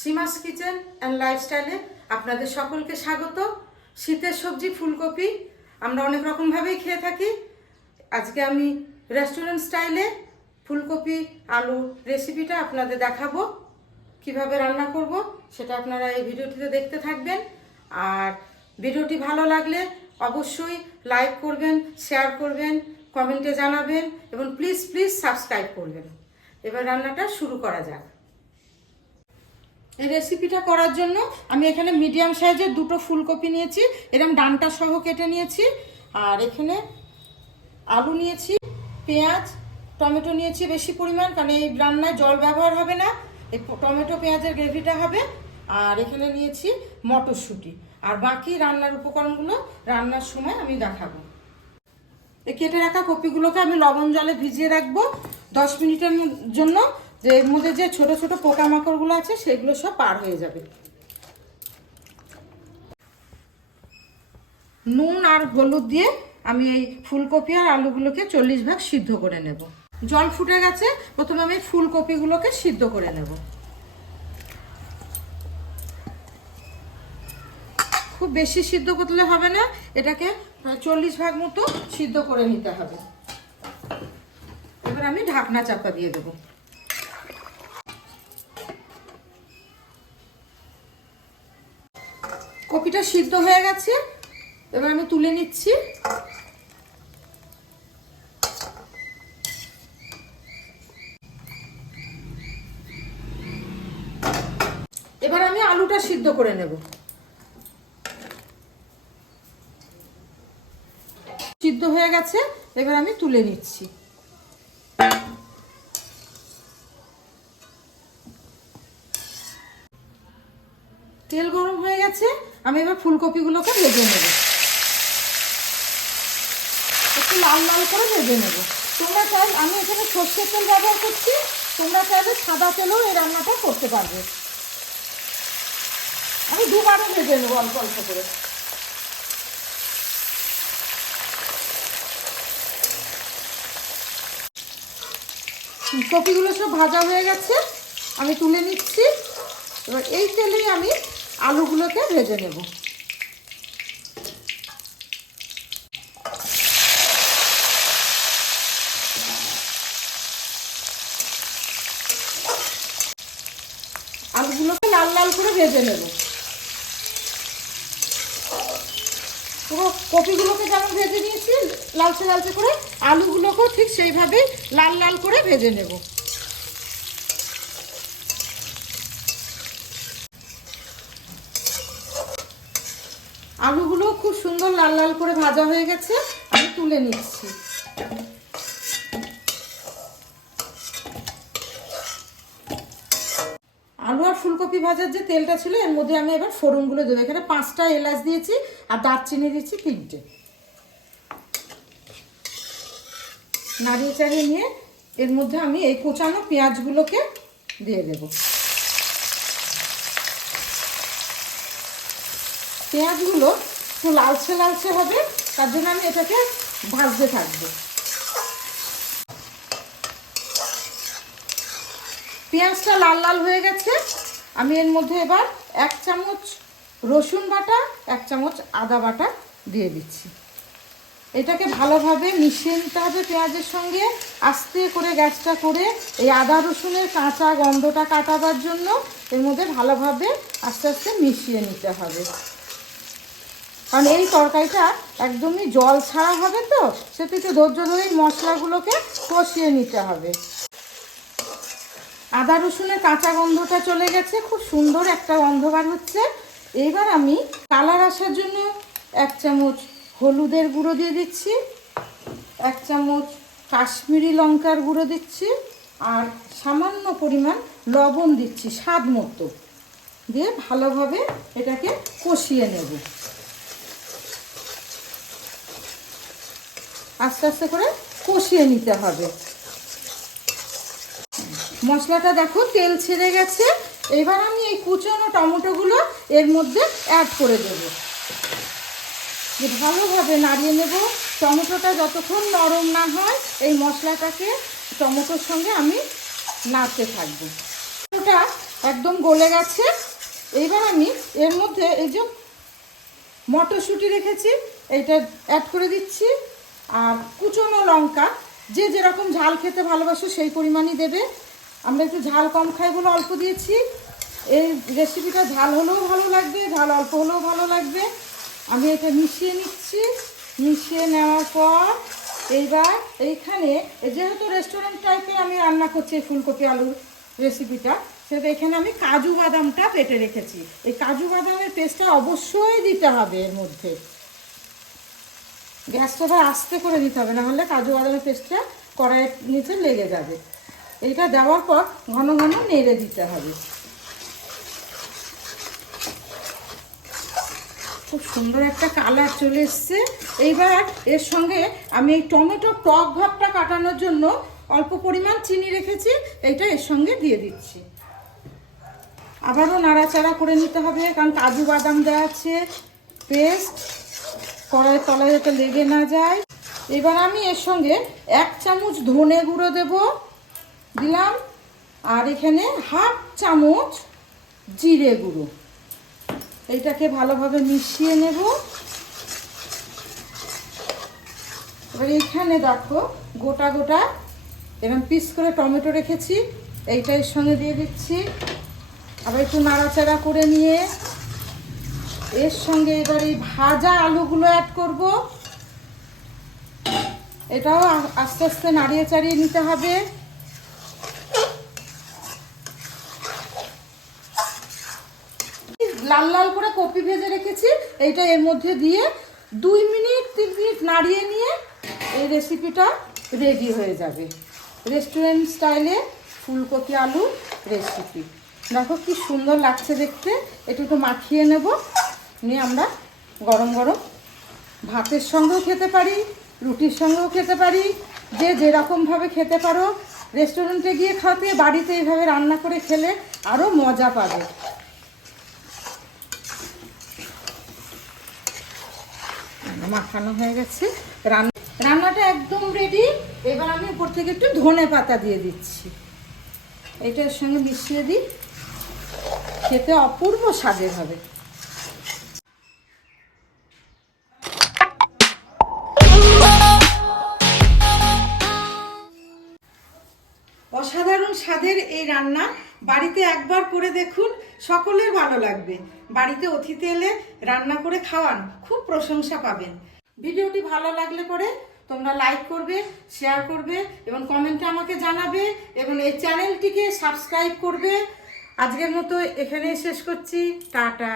সীমাস kitchen and লাইফস্টাইলে আপনাদের সকলকে স্বাগত। শীতের সবজি, ফুলকপি, আমরা অনেক রকমভাবেই খেয়ে থাকি। আজকে আমি রেস্টুরেন্ট স্টাইলে ফুলকপি, আলু রেসিপিটা আপনাদের দেখাবো। কীভাবে রান্না করব সেটা আপনারা এই ভিডিওটিতে দেখতে থাকবেন। আর ভিডিওটি ভালো লাগলে অবশ্যই লাইক করবেন, শেয়ার করবেন, কমেন্টে জানাবেন এবং প্লিজ প্লিজ সাবস্ক্রাইব করবেন। এবার রান্নাটা শুরু করা যাক। এই রেসিপিটা করার জন্য আমি এখানে মিডিয়াম সাইজের দুটো ফুলকপি নিয়েছি এরকম ডানটা সহ কেটে নিয়েছি, আর এখানে আলু নিয়েছি, পেঁয়াজ, টমেটো নিয়েছি বেশি পরিমাণ, কারণ এই রান্নায় জল ব্যবহার হবে না, এই টমেটো, পেঁয়াজের গ্রেভিটা হবে, আর এখানে নিয়েছি মটরশুঁটি, আর বাকি রান্নার উপকরণগুলো রান্নার সময় আমি দেখাবো। এই কেটে রাখা কপিগুলোকে আমি লবণ জলে ভিজিয়ে রাখব, দশ মিনিটের জন্য যে এর মধ্যে যে ছোট ছোট পোকামাকড়গুলো আছে, সেগুলো সব পার হয়ে যাবে। নুন আর হলুদ দিয়ে আমি এই ফুলকপি আর আলুগুলোকে চল্লিশ ভাগ সিদ্ধ করে নেব। জল ফুটে গেছে, প্রথমে আমি ফুলকপিগুলোকে সিদ্ধ করে নেব। খুব বেশি সিদ্ধ করলে হবে না, এটাকে চল্লিশ ভাগ মতো সিদ্ধ করে নিতে হবে। এবার আমি ঢাকনা চাপা দিয়ে দেবো। কপিটা সিদ্ধ হয়ে গেছে। এবার আমি তুলে নিচ্ছি। এবার আমি আলুটা সিদ্ধ করে নেব। সিদ্ধ হয়ে গেছে, এবার আমি তুলে নিচ্ছি। তেল গরম হয়ে গেছে, আমি এবার ফুলকপিগুলোকে ভেজে নেব। একটু লাল লাল করে ভেজে নেব। তোমরা চাই, আমি এখানে সর্ষের তেল ব্যবহার করছি, তোমরা চাইলে সাদা তেলেও এই রান্নাটা করতে পারবে। আমি দুবারও ভেজে নেব অল্প অল্প করে। কপিগুলো সব ভাজা হয়ে গেছে, আমি তুলে নিচ্ছি। এবার এই তেলেই আমি আলুগুলোকে ভেজে নেব। আলুগুলোকে লাল লাল করে ভেজে নেব। পুরো কপিগুলোকে যেমন ভেজে নিয়েছি, লালচে লালচে করে, আলুগুলোকেও ঠিক সেইভাবেই লাল লাল করে ভেজে নেব। আলুগুলো খুব সুন্দর লাল লাল করে ভাজা হয়ে গেছে, আমি তুলে নিচ্ছি। আলু আর ফুলকপি ভাজার যে তেলটা ছিল, এর মধ্যে আমি এবার ফোড়নগুলো দেবো। এখানে পাঁচটা এলাচ দিয়েছি আর দারচিনি দিয়েছি তিনটে। নাড়িয়ে চাড়িয়ে নিয়ে এর মধ্যে আমি এই কোচানো পেঁয়াজগুলোকে দিয়ে দেব। পেঁয়াজগুলো একটু লালচে লালচে হবে, তার জন্য আমি এটাকে ভাজতে থাকব। পেঁয়াজটা লাল লাল হয়ে গেছে। আমি এর মধ্যে এবার এক চামচ রসুন বাটা, এক চামচ আদা বাটা দিয়ে দিচ্ছি। এটাকে ভালোভাবে মিশিয়ে নিতে হবে পেঁয়াজের সঙ্গে, আস্তে করে গ্যাসটা করে এই আদা রসুনের কাঁচা গন্ধটা কাটাবার জন্য এর মধ্যে ভালোভাবে আস্তে আস্তে মিশিয়ে নিতে হবে। কারণ এই তরকারিটা একদমই জল ছাড়া হবে তো সেটা একটু ধৈর্য ধরে এই মশলাগুলোকে কষিয়ে নিতে হবে। আদা রসুনের কাঁচা গন্ধটা চলে গেছে, খুব সুন্দর একটা গন্ধ বার হচ্ছে। এইবার আমি কালার আসার জন্য এক চামচ হলুদের গুঁড়ো দিয়ে দিচ্ছি, এক চামচ কাশ্মীরি লঙ্কার গুঁড়ো দিচ্ছি, আর সামান্য পরিমাণ লবণ দিচ্ছি, স্বাদ মতো। দিয়ে ভালোভাবে এটাকে কষিয়ে নেব। আস্তে আস্তে করে কষিয়ে নিতে হবে। মশলাটা দেখো, তেল ছেড়ে গেছে। এবার আমি এই কুচনো টমেটোগুলো এর মধ্যে অ্যাড করে দেব। যে ভালোভাবে নাড়িয়ে নেব। টমেটোটা যতক্ষণ নরম না হয়, এই মশলাটাকে টমেটোর সঙ্গে আমি নাড়তে থাকব। ওটা একদম গলে গেছে। এইবার আমি এর মধ্যে এই যে মটরশুঁটি রেখেছি, এইটা অ্যাড করে দিচ্ছি। আর কুচনো লঙ্কা, যে যেরকম ঝাল খেতে ভালোবাসো সেই পরিমাণই দেবে। আমরা একটু ঝাল কম খাই বলে অল্প দিয়েছি। এই রেসিপিটা ঝাল হলেও ভালো লাগবে, ঝাল অল্প হলেও ভালো লাগবে। আমি এটা মিশিয়ে নিচ্ছি। মিশিয়ে নেওয়ার পর এইবার এইখানে যেহেতু রেস্টুরেন্ট টাইপের আমি রান্না করছি এই ফুলকপি আলুর রেসিপিটা সেটা এখানে আমি কাজু বাদামটা পেটে রেখেছি। এই কাজু বাদামের পেস্টটা অবশ্যই দিতে হবে এর মধ্যে। গ্যাসটা আস্তে করে দিতে হবে, না হলে কাজু বাদামের পেস্টটা কড়াইয়ের নিচে লেগে যাবে। এইটা দেওয়ার পর ঘন ঘন নেড়ে দিতে হবে। খুব সুন্দর একটা কালার চলে এসছে। এইবার এর সঙ্গে আমি এই টমেটো টক ভাবটা কাটানোর জন্য অল্প পরিমাণ চিনি রেখেছি, এইটা এর সঙ্গে দিয়ে দিচ্ছি। আবারও নাড়াচাড়া করে নিতে হবে, কারণ কাজু বাদাম দেওয়া আছে, পেস্ট কড়াইয়ের তলায় যাতে লেগে না যায়। এবার আমি এর সঙ্গে এক চামচ ধনে গুঁড়ো দেব। দিলাম। আর এখানে হাফ চামচ জিরে গুঁড়ো। এইটাকে ভালোভাবে মিশিয়ে নেব। এবার এখানে দেখো, গোটা গোটা এরকম পিস করে টমেটো রেখেছি। এইটা এর সঙ্গে দিয়ে দিচ্ছি। আবার একটু নাড়াচাড়া করে নিয়ে এর সঙ্গে এবার এই ভাজা আলুগুলো অ্যাড করব। এটাও আস্তে আস্তে নাড়িয়ে চাড়িয়ে নিতে হবে। লাল লাল করে কপি ভেজে রেখেছি। এইটা এর মধ্যে দিয়ে দুই মিনিট, তিন মিনিট নাড়িয়ে নিয়ে এই রেসিপিটা রেডি হয়ে যাবে। রেস্টুরেন্ট স্টাইলে ফুলকপি আলু রেসিপি দেখো কি সুন্দর লাগছে দেখতে। একটু একটু মাখিয়ে নেব। নিয়ে আমরা গরম গরম ভাতের সঙ্গেও খেতে পারি, রুটির সঙ্গেও খেতে পারি, যে যেরকমভাবে খেতে পারো। রেস্টুরেন্টে গিয়ে খাতে বাড়িতে এইভাবে রান্না করে খেলে আরও মজা পাবে। মাখানো হয়ে গেছে। রান্না রান্নাটা একদম রেডি এবার আমি উপর থেকে একটু ধনে পাতা দিয়ে দিচ্ছি। এটার সঙ্গে মিশিয়ে দিই। খেতে অপূর্ব স্বাদের হবে। স্বাদের এই রান্না বাড়িতে একবার করে দেখুন, সকলের ভালো লাগবে। বাড়িতে অতিথি এলে রান্না করে খাওয়ান, খুব প্রশংসা পাবেন। ভিডিওটি ভালো লাগলে পরে তোমরা লাইক করবে, শেয়ার করবে এবং কমেন্টে আমাকে জানাবে এবং এই চ্যানেলটিকে সাবস্ক্রাইব করবে। আজকের মতো এখানেই শেষ করছি। টাটা।